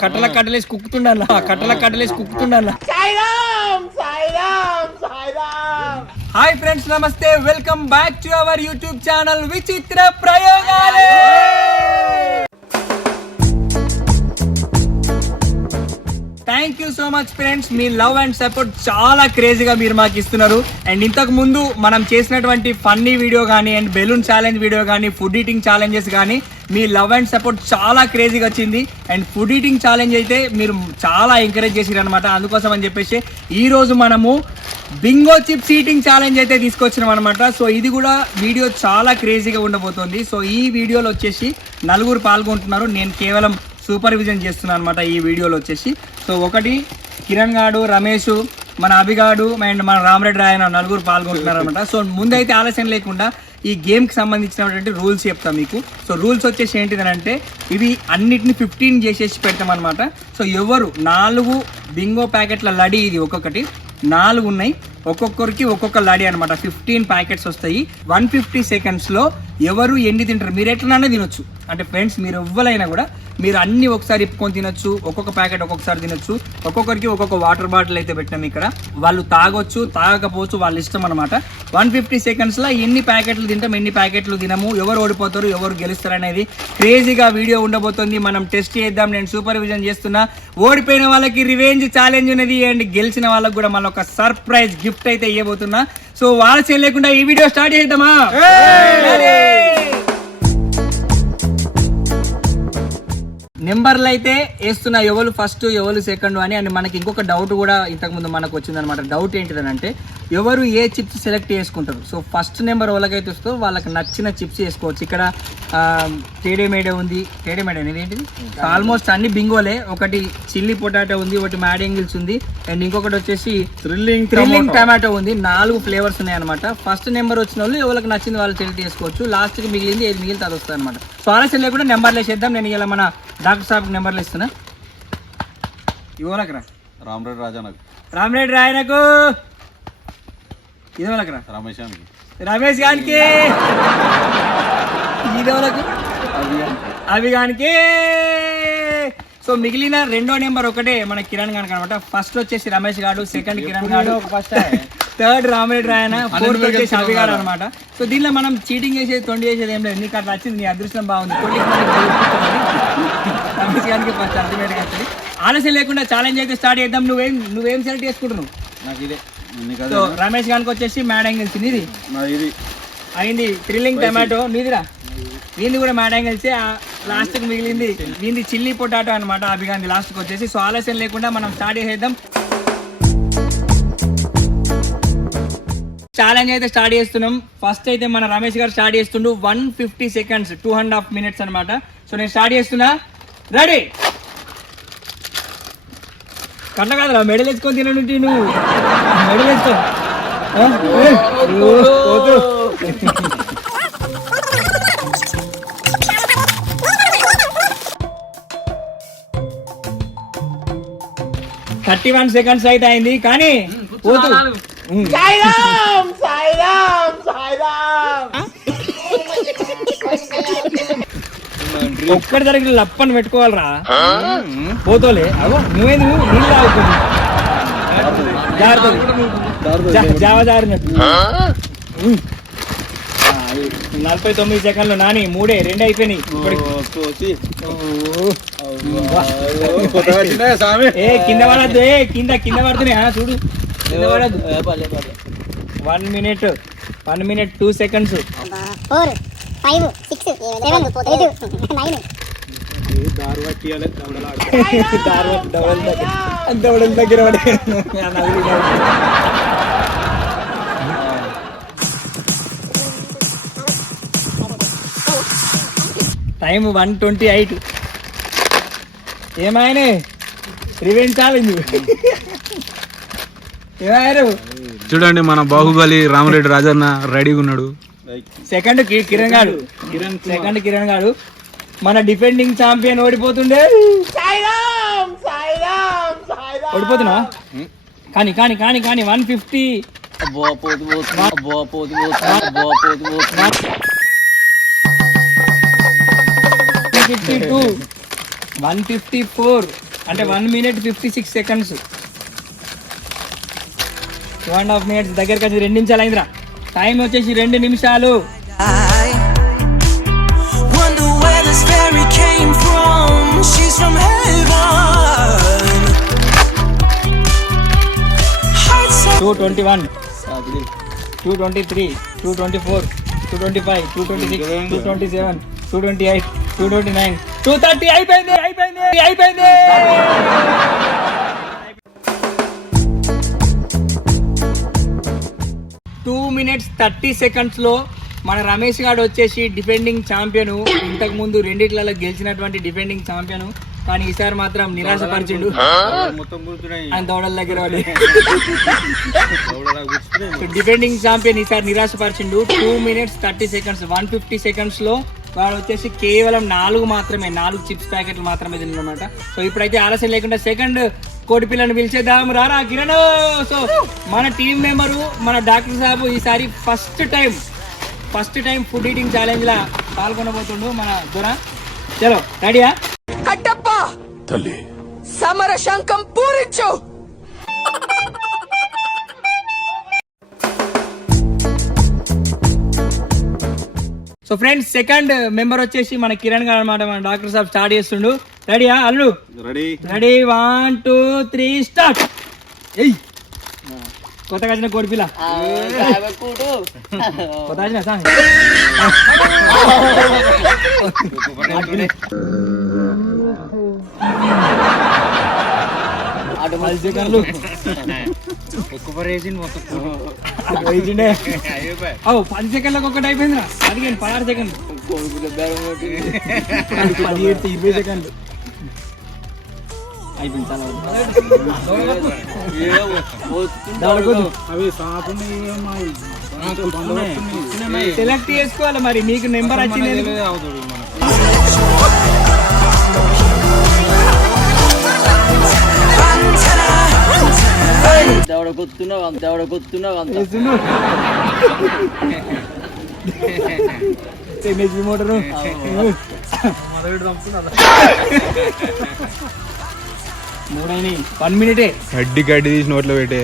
కట్టల కట్టలేసి కుక్కుతుండాల hi friends, నమస్తే, welcome back to our YouTube channel విచిత్ర ప్రయోగాలు. Thank you so much friends, me love and support చాలా క్రేజీగా మీరు మాకు ఇస్తున్నారు. అండ్ ఇంతకు ముందు మనం చేసినటువంటి ఫన్నీ వీడియో కానీ, అండ్ బెలూన్ ఛాలెంజ్ వీడియో కానీ, ఫుడ్ ఈటింగ్ ఛాలెంజెస్ కానీ మీ లవ్ అండ్ సపోర్ట్ చాలా క్రేజీగా వచ్చింది. అండ్ ఫుడ్ ఈటింగ్ ఛాలెంజ్ అయితే మీరు చాలా ఎంకరేజ్ చేసిరు అనమాట. అందుకోసం అని చెప్పేసి ఈ రోజు మనము బింగో చిప్స్ ఈటింగ్ ఛాలెంజ్ అయితే తీసుకొచ్చినాం అనమాట. సో ఇది కూడా వీడియో చాలా క్రేజీగా ఉండబోతుంది. సో ఈ వీడియోలో వచ్చేసి 4 పాల్గొంటున్నారు. నేను కేవలం సూపర్విజన్ చేస్తున్నాను అనమాట ఈ వీడియోలో వచ్చేసి. సో ఒకటి కిరణ్ గాడు, రమేష్, మన అభిగాడు అండ్ మన రామరెడ్డి రాయన 4 పాల్గొంటున్నారు అనమాట. సో ముందైతే ఆలస్యం లేకుండా ఈ గేమ్కి సంబంధించినటువంటి రూల్స్ చెప్తాం మీకు. సో రూల్స్ వచ్చేసి ఏంటిదనంటే ఇవి అన్నిటిని 15 చేసేసి పెడతాం అనమాట. సో ఎవరు 4 బింగో ప్యాకెట్ల లడి, ఇది ఒక్కొక్కటి 4 ఉన్నాయి, ఒక్కొక్కరికి ఒక్కొక్క లడి అనమాట. 15 ప్యాకెట్స్ వస్తాయి. 150 సెకండ్స్లో ఎవరు ఎన్ని తింటారు, మీరు ఎట్లనే తినొచ్చు. అంటే ఫ్రెండ్స్, మీరు ఎవ్వరైనా కూడా మీరు అన్ని ఒకసారి ఇప్పుకొని తినొచ్చు. ఒక్కొక్క ప్యాకెట్ ఒక్కొక్కసారి తినొచ్చు. ఒక్కొక్కరికి ఒక్కొక్క వాటర్ బాటిల్ అయితే పెట్టాం ఇక్కడ. వాళ్ళు తాగొచ్చు, తాగకపోవచ్చు, వాళ్ళ ఇష్టం అనమాట. 150 సెకండ్స్లో ఎన్ని ప్యాకెట్లు తింటాం, ఎన్ని ప్యాకెట్లు తినము, ఎవరు ఓడిపోతారు, ఎవరు గెలుస్తారు అనేది క్రేజీగా వీడియో ఉండబోతుంది. మనం టెస్ట్ చేద్దాం. నేను సూపర్విజన్ చేస్తున్నా. ఓడిపోయిన వాళ్ళకి రివెంజ్ ఛాలెంజ్ ఉన్నది, అండ్ గెలిచిన వాళ్ళకి కూడా మళ్ళీ ఒక సర్ప్రైజ్ గిఫ్ట్ అయితే ఇవ్వబోతున్నా. సో ఆలస్యం లేకుండా ఈ వీడియో స్టార్ట్ చేద్దామా? నెంబర్లు అయితే వేస్తున్నా, ఎవరు ఫస్ట్ ఎవరు సెకండ్ అని. అండ్ మనకి ఇంకొక డౌట్ కూడా ఇంతకుముందు మనకు వచ్చిందనమాట. డౌట్ ఏంటిదనంటే ఎవరు ఏ చిప్స్ సెలెక్ట్ చేసుకుంటారు. సో ఫస్ట్ నెంబర్ వాళ్ళకైతే వస్తుందో వాళ్ళకి నచ్చిన చిప్స్ వేసుకోవచ్చు. ఇక్కడ టేడే మేడే ఉంది, టేడే మేడే అనేది ఏంటిది, ఆల్మోస్ట్ అన్ని బింగోలే. ఒకటి చిల్లీ పొటాటో ఉంది, ఒకటి మ్యాడింగిల్స్ ఉంది, అండ్ ఇంకొకటి వచ్చేసి థ్రిల్లింగ్ టమాటో ఉంది. 4 ఫ్లేవర్స్ ఉన్నాయి అనమాట. ఫస్ట్ నెంబర్ వచ్చిన వాళ్ళు ఎవరికి నచ్చింది వాళ్ళు సెలెక్ట్ చేసుకోవచ్చు. లాస్ట్కి మిగిలింది ఏది మిగిలితే అది వస్తుంది అనమాట. సో ఆలస్యం లేకుండా నెంబర్లు వేసేద్దాం. నేను ఇలా మన డాక్టర్ సాబ్ నెంబర్లు ఇస్తున్నా. ఇవ్వలకరా రామరెడ్డి రాయనకు, ఇదవలకరా రమేష్ గానికి, ఇదవలకు అభిగానికి. సో మిగిలిన రెండో నెంబర్ ఒకటే మన కిరణ్ గానికి అనమాట. ఫస్ట్ వచ్చేసి రమేష్ గారు, సెకండ్ కిరణ్ గారు, థర్డ్ రామరెడ్డి రాయన, ఫోర్త్ వచ్చేసి అభిగాడు అనమాట. సో దీనిలో మనం చీటింగ్ చేసేది, తొండి చేసేది ఏం లేదు. నీకు అట్లా వచ్చింది, నీ అదృష్టం బాగుంది. రమేష్ గారికి ఫస్ట్ అల్టిమేట్గా వస్తుంది. ఆలస్యం లేకుండా ఛాలెంజ్ అయితే స్టార్ట్ చేద్దాం. నువ్వేం సెలెక్ట్ చేసుకుంటున్నావు? సో రమేష్ గారికి వచ్చేసి మ్యాడంగిల్స్, ఇది అయింది. థ్రిల్లింగ్ టమాటో నీదిరా, వీంది కూడా మ్యాడంగిల్స్. లాస్ట్కి మిగిలింది వీంది చిల్లీ పొటాటో అనమాట, అభిగాంది లాస్ట్కి వచ్చేసి. సో ఆలస్యం లేకుండా మనం స్టార్ట్ చేసేద్దాం. ఛాలెంజ్ అయితే స్టార్ట్ చేస్తున్నాం. ఫస్ట్ అయితే మన రమేష్ గారు స్టార్ట్ చేస్తుండు. 150 సెకండ్స్, 2.5 minutes అనమాట. సో నేను స్టార్ట్ చేస్తున్నా. రెడీ? కట్ట కాదురా, మెడల్ వేసుకొని తినండి. నువ్వు మెడల్ వేసుకో. $31 seconds అయితే అయింది, కానీ ఒక్కడి దగ్గర లప్పని పెట్టుకోవాలరా, పోతోలే. అగో నువ్వేంది నీళ్ళు తాగుతుంది, జావ జారినట్టు. 49 సెకండ్లు నాని, 3, 2 అయిపోయినాయి. కింద పడద్దు, కింద పడుతున్నాయి చూడు, కింద పడద్దు. 1 minute 2 seconds. 4, 5, 6, 7, 8, 9. దవడల దగ్గర టైం 1:28. ఏమైనా రివెంజ్ ఛాలెంజ్ ఏమయ్యారు చూడండి. మన బాహుబలి రామరెడ్డి రాజన్న రెడీగా ఉన్నాడు. సెకండ్ కిరణ్ గారు మన డిఫెండింగ్ ఛాంపియన్ ఓడిపోతుండే. ఓడిపోతున్నా కానీ 150. 152, 154 అంటే 1 minute 56 seconds. 2.5 minutes దగ్గరికి వచ్చి 2 నిమిషాలు అయిందిరా. టైం వచ్చేసి 2 నిమిషాలు. Wonder where this fairy came from. She's from heaven. 221, 223, 224, 225, 226, 227, 228, 229, 230. అయిపోయింది. 2 minutes 30 seconds లో మన రమేష్ గారు వచ్చేసి డిఫెండింగ్ ఛాంపియన్. ఇంతకు ముందు రెండిట్లలో గెలిచినటువంటి డిఫెండింగ్ ఛాంపియన్. కానీ ఈసారి మాత్రం నిరాశపరిచిండు. ఆయన దౌడల దగ్గర డిఫెండింగ్ ఛాంపియన్ ఈసారి నిరాశపరిచిండు. 2 minutes 30 seconds, 150 seconds లో వాడు వచ్చేసి కేవలం 4 చిప్స్ ప్యాకెట్లు మాత్రమే తిన్నమాట. సో ఇప్పుడైతే ఆలస్యం లేకుండా సెకండ్ కోడి పిల్లని పిలిచేద్దాం. రారా కిరణ్. సో మన టీం మెంబరు మన డాక్టర్ సాబు ఈసారి first time food eating challenge లా పాల్గొనబోతుండు మన దొర. చలో రెడీయా? కట్టప్ప తల్లి సమర శంఖం పూరించు. సో ఫ్రెండ్స్ సెకండ్ మెంబర్ వచ్చేసి మన కిరణ్ గారు అనమాట. మన డాక్టర్ సాబ్ స్టార్ట్ చేస్తుండు. రెడీయా అల్లు? Ready 1 2 3 start. కొత్తగా వచ్చిన కోడి పిల్ల కొత్త వచ్చిన సార్. 10 సెకండ్లు. 10 సెకండ్లకు ఒకటి అయిపోయింది. 16 సెకండ్లు. 20 సెకండ్లు అయిపోయింది. సెలెక్ట్ చేసుకోవాలి మరి. మీకు నెంబర్ వచ్చింది. మోటరు 1 minute గడ్డి తీసి నోట్లో పెట్టే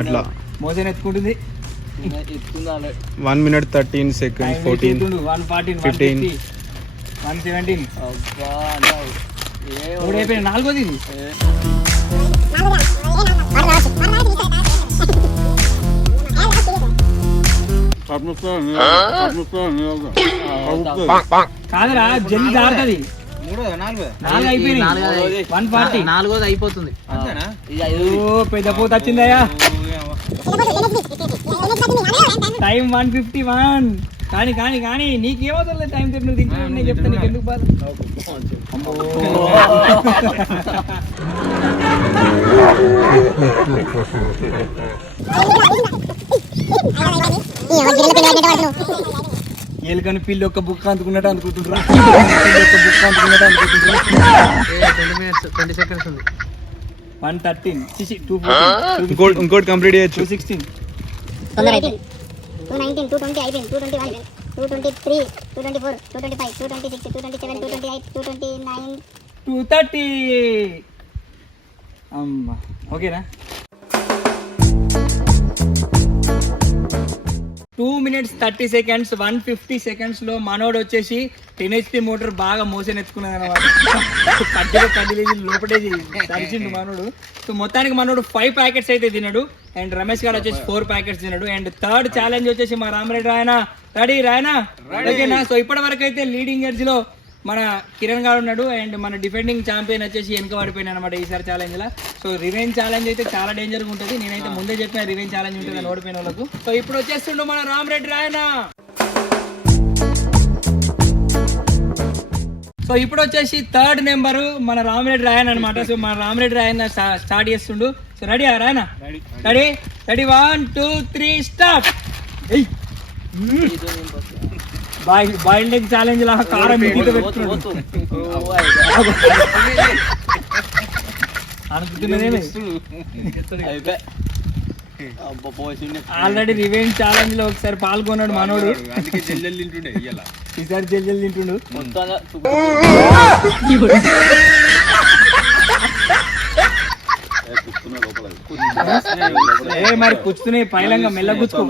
అట్లా మోసం ఎత్తుకుంటుంది. 1 minute 13 seconds, 14, 114, 15, 117. అయిపోయినా నాలుగోది ఇది. కాదరా జల్లి దాడుతుంది. 4 అయిపోయినాయి. 140 నాలుగోది అయిపోతుంది. పెద్ద పూత వచ్చిందయ్యా. టైం 151. కానీ నీకేమవుతుంది టైం తిట్టు. నువ్వు తింటా నేను చెప్తా. నీకు ఎందుకు బాధ? ఏలుకని పిల్లి ఒక బుక్ అందుకున్నట్టు అనుకుంటున్నా. 20 seconds ఉంది. 113, 214, ఇంకోటి కంప్లీట్ చేయొచ్చు. 216. 219, 220 అయిపోయింది. 221, 223, 224, 225, 226, 227, 228, 229, 230. అమ్మా ఓకేనా? 2 minutes 30 seconds, 150 seconds లో మనోడు వచ్చేసి 10 HP మోటార్ బాగా మోసం ఎత్తుకున్నది అనమాట. కడ్డీలేసి లోపటేసి తరిచిండు మనోడు. సో మొత్తానికి మనోడు 5 ప్యాకెట్స్ అయితే తిన్నాడు. అండ్ రమేష్ గారు వచ్చేసి 4 ప్యాకెట్స్ తిన్నాడు. అండ్ థర్డ్ ఛాలెంజ్ వచ్చేసి మా రామరెడ్డి రాయనా. రెడీ రాయనా? ఓకేనా? సో ఇప్పటి వరకు అయితే లీడింగ్ ఎడ్జ్ లో మన కిరణ్ గారు ఉన్నాడు. అండ్ మన డిఫెండింగ్ ఛాంపియన్ వచ్చేసి వెనక పడిపోయినా అనమాట ఈసారి ఛాలెంజ్ లా. సో రివెంజ్ ఛాలెంజ్ అయితే చాలా డేంజర్ గా ఉంటుంది. నేనైతే ముందే చెప్పిన రివెంజ్ ఛాలెంజ్ ఉంటుంది అని ఓడిపోయిన వాళ్ళకు. సో ఇప్పుడు వచ్చేస్తుండు మన రామరెడ్డి రాయనా. సో ఇప్పుడు వచ్చేసి థర్డ్ నెంబర్ మన రామరెడ్డి రాయన్ అనమాట. సో మన రామరెడ్డి రాయన్ స్టార్ట్ చేస్తుండు. సో రెడీ రాయనా? Ready 1 2 3 start. Boiled egg challenge లా కారం మిగిలితో పెట్టుకున్నాడు అనుకుంటున్నానేమి ఆల్రెడీ రివెంజ్ ఛాలెంజ్ లో ఒకసారి పాల్గొన్నాడు మనోడు ఈసారి జల్జల్ తింటుండు మరి కూర్చున్నాయి పైలంగా మెల్ల కూర్చో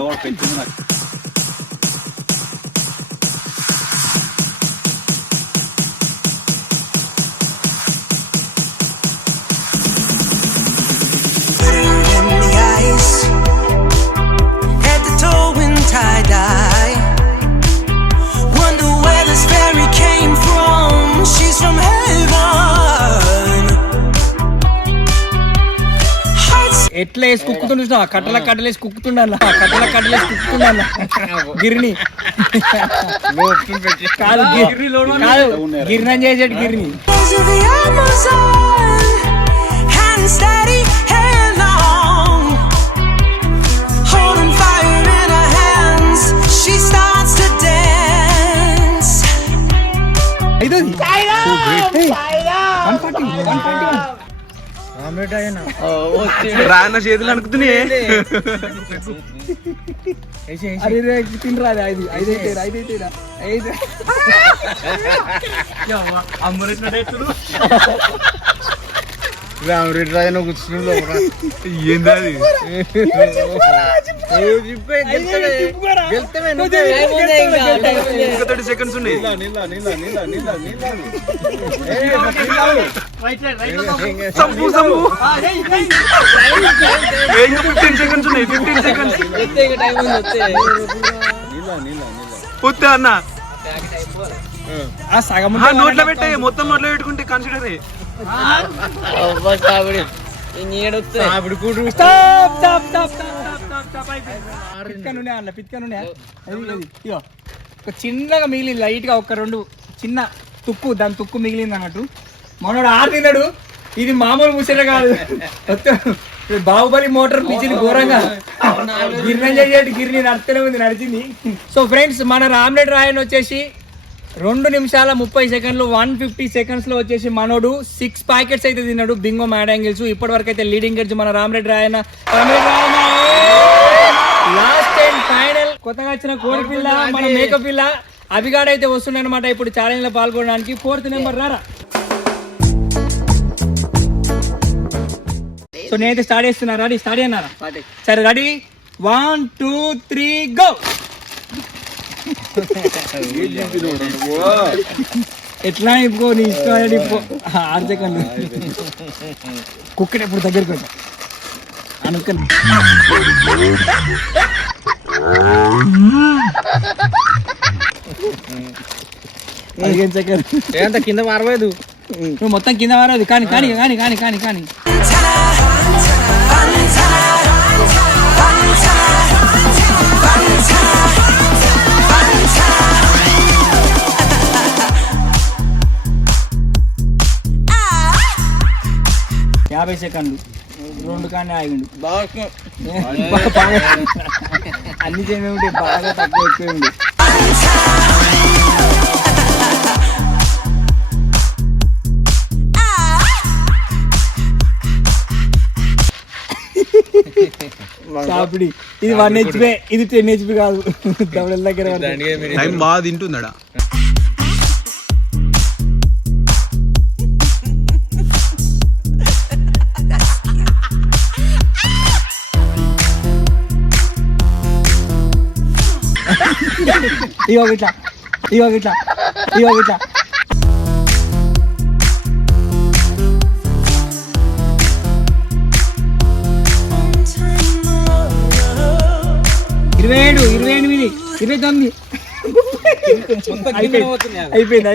ఎట్లా వేసి కుక్కుతుంటా కట్టలేసి కుక్కుతుండాల గిరిని కాదు గిరిని చేసేటి గిరిని రాన్న చేతులు అనుకుతున్నాయి తినరాదు ఐదు రామరెడ్డి రాజన్న కూర్చుని ఏంది అది ఇంకా 30 సెకండ్స్ ఉన్నాయి సంపు 15 సెకండ్స్ ఉన్నాయి 15 సెకండ్స్ పొత్తే అన్న సగం నోట్లో పెట్టే మొత్తం నోట్లో పెట్టుకుంటే కన్సిడర్ చిన్నగా మిగిలింది లైట్ గా ఒక 2 చిన్న దాని తుక్కు మిగిలింది అన్నట్టు మనోడు తిన్నాడు ఇది మామూలు ముసట కాదు బాహుబలి మోటార్ పిచ్చింది ఘోరంగా గిరిని నడుస్తూనే ఉంది నడిచింది సో ఫ్రెండ్స్ మన రామరెడ్డి రాయన్ వచ్చేసి 2 నిమిషాల 30 సెకండ్లు 150 సెకండ్స్ లో వచ్చేసి మనోడు 6 ప్యాకెట్స్ అయితే తిన్నాడు బింగో మ్యాడ్ యాంగిల్స్ ఇప్పటి వరకు అయితే లీడింగ్ గెడ్జ్ మన రామరెడ్డి రాయన లాస్ట్ అండ్ ఫైనల్ కొత్తగా వచ్చిన కోడి పిల్ల మన మేకప్ పిల్ల అభిగాడ్ అయితే వస్తుండే అనమాట ఇప్పుడు ఛాలెంజ్ లో పాల్గొనడానికి 4th నెంబర్ రారా సో నేనైతే స్టార్ట్ చేస్తున్నా రెడీ స్టార్ట్ అన్నారా సరే రెడీ 1 2 3 గో ఎట్లా ఇప్పుకో నీ ఇష్టం ఇప్పుకో 6 సెకండ్లు కుక్కర్ ఎప్పుడు దగ్గరికి వచ్చా అనుకుని 15 సెకండ్ కింద మారలేదు నువ్వు మొత్తం కింద మారదు కానీ కానీ కానీ కానీ కానీ కానీ యాభై సెకండ్లు 2 కానీ ఆగిండు అన్ని చేయమే ఉంటే బాగా తక్కువ ఎక్కువ ఉండి చాపిడి ఇది 1 HP ఇది 10 HP కాదు డబుల్ దగ్గర టైం బాగా తింటుందడా ఇగో ఇట్లా 27 28 29 అయిపోయింది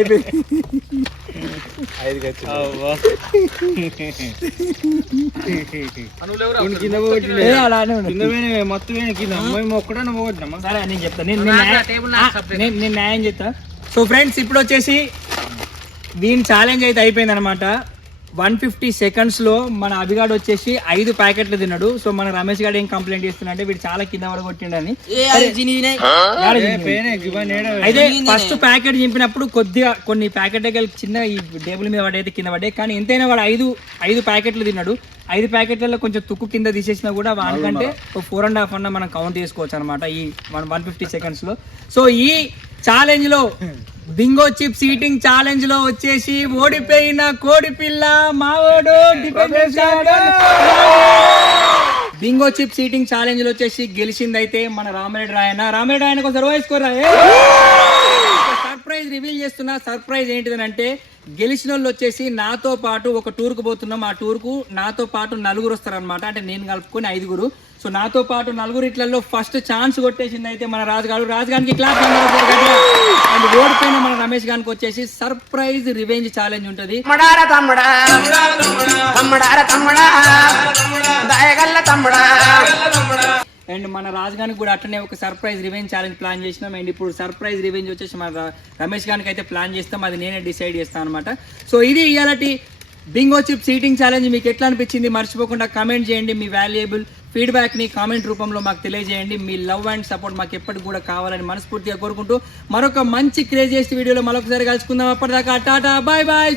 సరే నేను చెప్తాను నేను న్యాయం చెప్తా సో ఫ్రెండ్స్ ఇప్పుడు వచ్చేసి దీని ఛాలెంజ్ అయితే అయిపోయింది అనమాట 150 seconds లో మన అభిగాడు వచ్చేసి 5 ప్యాకెట్లు తిన్నాడు. సో మన రమేష్ గారు ఏం కంప్లైంట్ చేస్తున్నా అంటే వీడు చాలా కింద పడగొట్టిండని. అయితే ఫస్ట్ ప్యాకెట్ చింపినప్పుడు కొద్దిగా కొన్ని ప్యాకెట్ దగ్గర చిన్న ఈ టేబుల్ మీద పడైతే కింద పడ్డాయి. కానీ ఎంతైనా వాడు 5 ప్యాకెట్లు తిన్నాడు. 5 ప్యాకెట్లలో కొంచెం తుక్కు కింద తీసేసినా కూడా వానికంటే 4.5 అన్న మనం కౌంట్ చేసుకోవచ్చు అనమాట ఈ 150 seconds లో. సో ఈ ఛాలెంజ్ లో బింగో చిప్స్ ఈటింగ్ ఛాలెంజ్ లో వచ్చేసి ఓడిపోయిన కోడి పిల్ల మావోడు బింగో చిప్స్ ఈటింగ్ ఛాలెంజ్ లో వచ్చేసి గెలిచిందైతే మన రామరెడ్డి రాయన కోసం వేసుకోరా. సర్ప్రైజ్ రివీల్ చేస్తున్నా. సర్ప్రైజ్ ఏంటిదనంటే గెలిచిన వాళ్ళు వచ్చేసి నాతో పాటు ఒక టూర్ కు పోతున్నాం. ఆ టూర్ కు నాతో పాటు 4 వస్తారనమాట. అంటే నేను కలుపుకొని 5. సో నాతో పాటు 4 ఇట్లలో ఫస్ట్ ఛాన్స్ కొట్టేసింది అయితే మన రాజుగారికి క్లాస్ అండ్ ఓడిపోయిన మన రమేష్ గారికి వచ్చేసి సర్ప్రైజ్ రివెంజ్ ఛాలెంజ్ ఉంటది. అండ్ మన రాజుగానికి కూడా అట్లనే ఒక సర్ప్రైజ్ రివెంజ్ ఛాలెంజ్ ప్లాన్ చేసినాం. అండ్ ఇప్పుడు సర్ప్రైజ్ రివెంజ్ వచ్చేసి మన రమేష్ గారికి అయితే ప్లాన్ చేస్తాం. అది నేనే డిసైడ్ చేస్తాను అనమాట. సో ఇది ఇయాలటి బింగో చిప్స్ ఈటింగ్ ఛాలెంజ్ మీకు ఎట్లా అనిపించింది మర్చిపోకుండా కామెంట్ చేయండి. మీ వాల్యుయబుల్ ఫీడ్బ్యాక్ ని కామెంట్ రూపంలో మాకు తెలియజేయండి. మీ లవ్ అండ్ సపోర్ట్ మాకు ఎప్పటికి కూడా కావాలని మనస్ఫూర్తిగా కోరుకుంటూ మరొక మంచి క్రేజియస్ట్ వీడియోలో మరొకసారి కలుసుకుందాం. అప్పటిదాకా టాటా బాయ్ బాయ్.